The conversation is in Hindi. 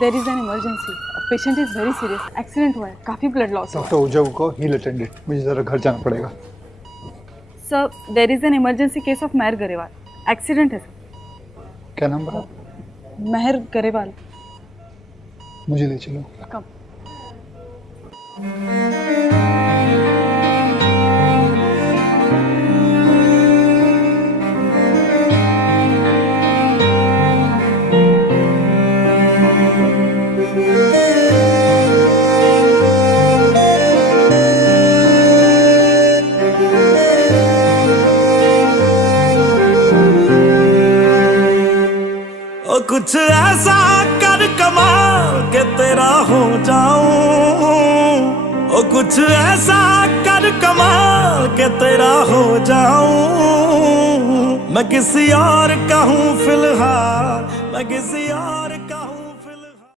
There is an emergency, patient is very serious, accident हुआ है, काफी ब्लड लॉस हुआ है। डॉक्टर ओझा को हील अटेंडेड, मुझे जरा घर जाना पड़ेगा। Sir there is an emergency case of Mehar Grewal, accident है सर। क्या नाम बता? मेहर गरेवाल। मुझे ले चलो। कम। ओ कुछ ऐसा कर कमाल के तेरा हो जाऊं, ओ कुछ ऐसा कर कमाल के तेरा हो जाऊं। मैं किसी और का हूं फिलहाल, मैं किसी और